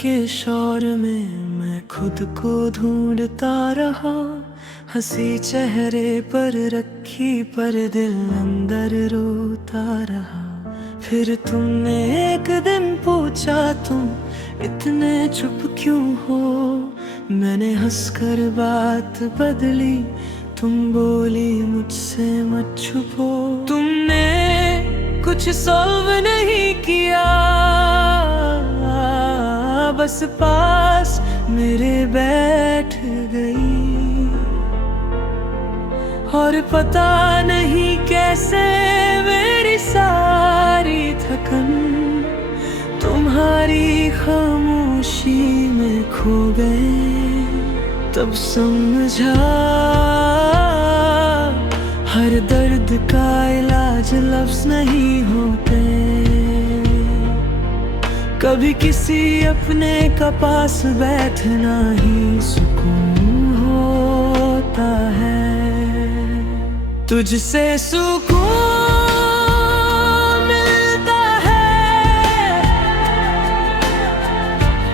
के शोर में मैं खुद को ढूंढता रहा, हंसी चेहरे पर रखी पर दिल अंदर रोता रहा। फिर तुमने एक दिन पूछा तुम इतने चुप क्यों हो, मैंने हंसकर बात बदली, तुम बोली मुझसे मत छुपो। तुमने कुछ सॉल्व नहीं किया, बस पास मेरे बैठ गई, और पता नहीं कैसे मेरी सारी थकन तुम्हारी खामोशी में खो गए। तब समझा हर दर्द का इलाज लफ्ज़ नहीं होते, कभी किसी अपने का पास बैठना ही सुकून होता है। तुझसे सुकून मिलता है,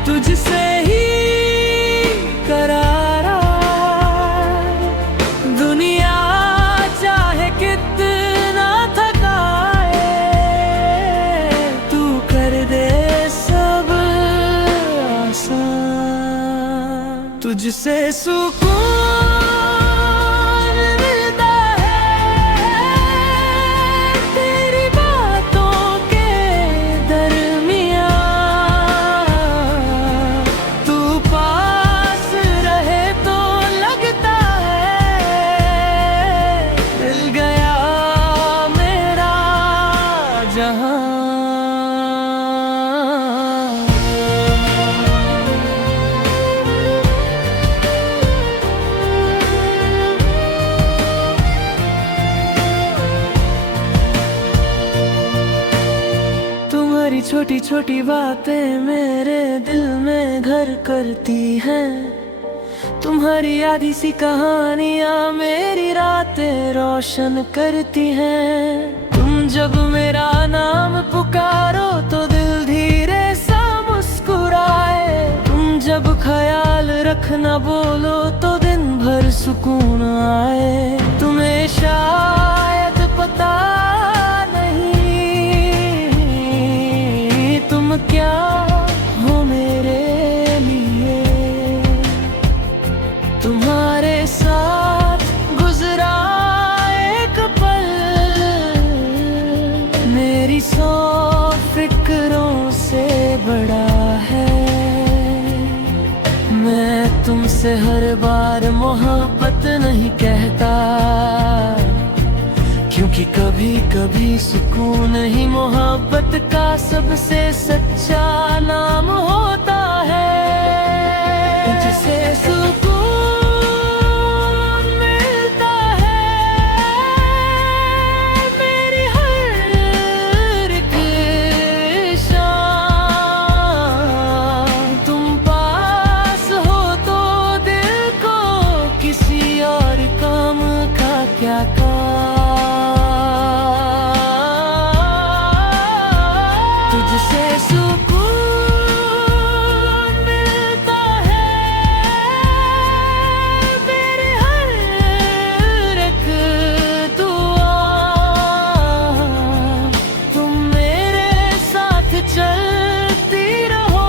तुझसे ही करारा। दुनिया चाहे कितना थकाए, तू कर दे सब आसान। तुझसे सुकून छोटी छोटी बातें मेरे दिल में घर करती हैं, तुम्हारी आधी सी कहानियाँ मेरी रातें रोशन करती हैं। तुम जब मेरा नाम पुकारो तो दिल धीरे सा मुस्कुराए, तुम जब ख्याल रखना बोलो तो दिन भर सुकून आए। तुम्हें शायद पता क्या हो मेरे लिए, तुम्हारे साथ गुजरा एक पल मेरी 100 फिक्रों से बड़ा है। मैं तुमसे हर बार मोहब्बत नहीं कहता, क्योंकि कभी कभी सुकून ही मोहब्बत का सबसे सच्चा नाम होता है। जिसे सुकून मिलता है, मेरी हर एक शाम तुम पास हो तो दिल को किसी और काम का क्या काम। तुझसे सुकून मिलता है, मेरे हर एक दुआ तुम मेरे साथ चलती रहो,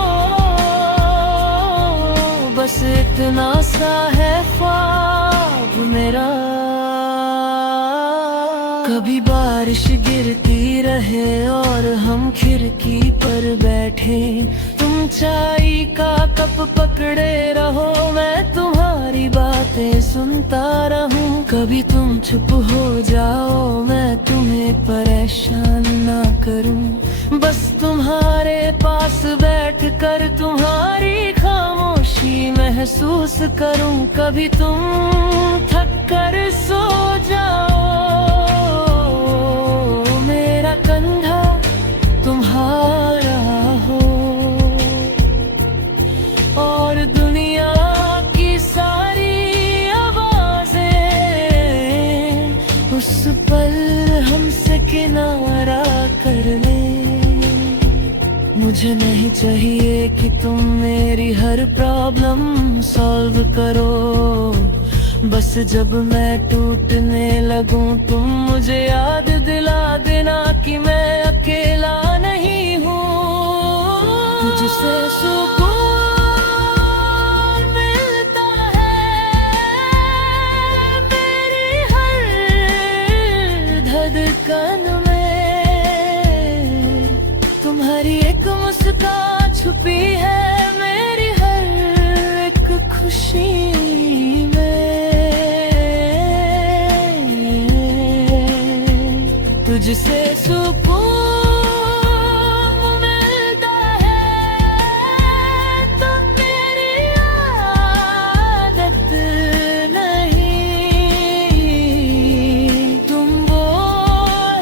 बस इतना सा है ख्वाब मेरा। कभी बारिश गिरती रहे और हम खिड़की पर बैठे, तुम चाय का कप पकड़े रहो, मैं तुम्हारी बातें सुनता रहूं। कभी तुम चुप हो जाओ, मैं तुम्हें परेशान ना करूं, बस तुम्हारे पास बैठकर तुम्हारी खामोशी महसूस करूं। कभी तुम थक कर सो जाओ, मेरा कंधा तुम्हारा हो, और दुनिया की सारी आवाजें उस पल हमसे किनारा कर ले। मुझे नहीं चाहिए कि तुम मेरी हर प्रॉब्लम सॉल्व करो। बस जब मैं टूटने लगूं तुम मुझे याद दिला देना कि मैं अकेला नहीं हूँ। तुझसे सुकून मिलता है मेरी हर धड़कन में। तुम्हारी एक मुस्कान छुपी है मेरी हर एक खुशी में। तुझसे सुकून मिलता है तो मेरी आदत नहीं। तुम वो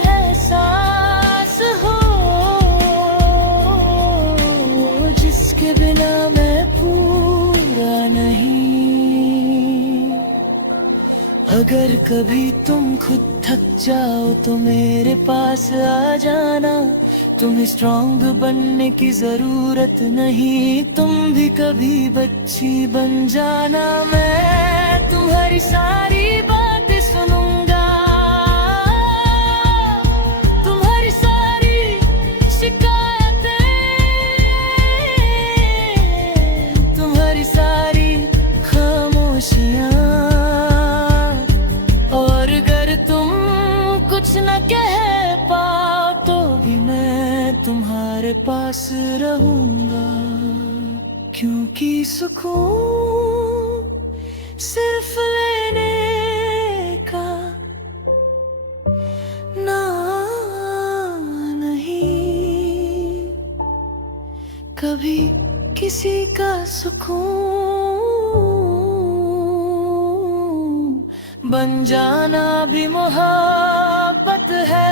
एहसास हो जिसके बिना मैं पूरा नहीं। अगर कभी तुम खुद थक जाओ तो मेरे पास आ जाना। तुम्हें स्ट्रांग बनने की जरूरत नहीं, तुम भी कभी बच्ची बन जाना। मैं तुम्हारी सारी बातें सुनूंगा, तुम्हारी सारी शिकायतें, तुम्हारी सारी खामोशियां। कुछ न कह पाओ तो भी मैं तुम्हारे पास रहूंगा। क्योंकि सुकून सिर्फ लेने का नाम नहीं, कभी किसी का सुकून बन जाना भी मोहब्बत है।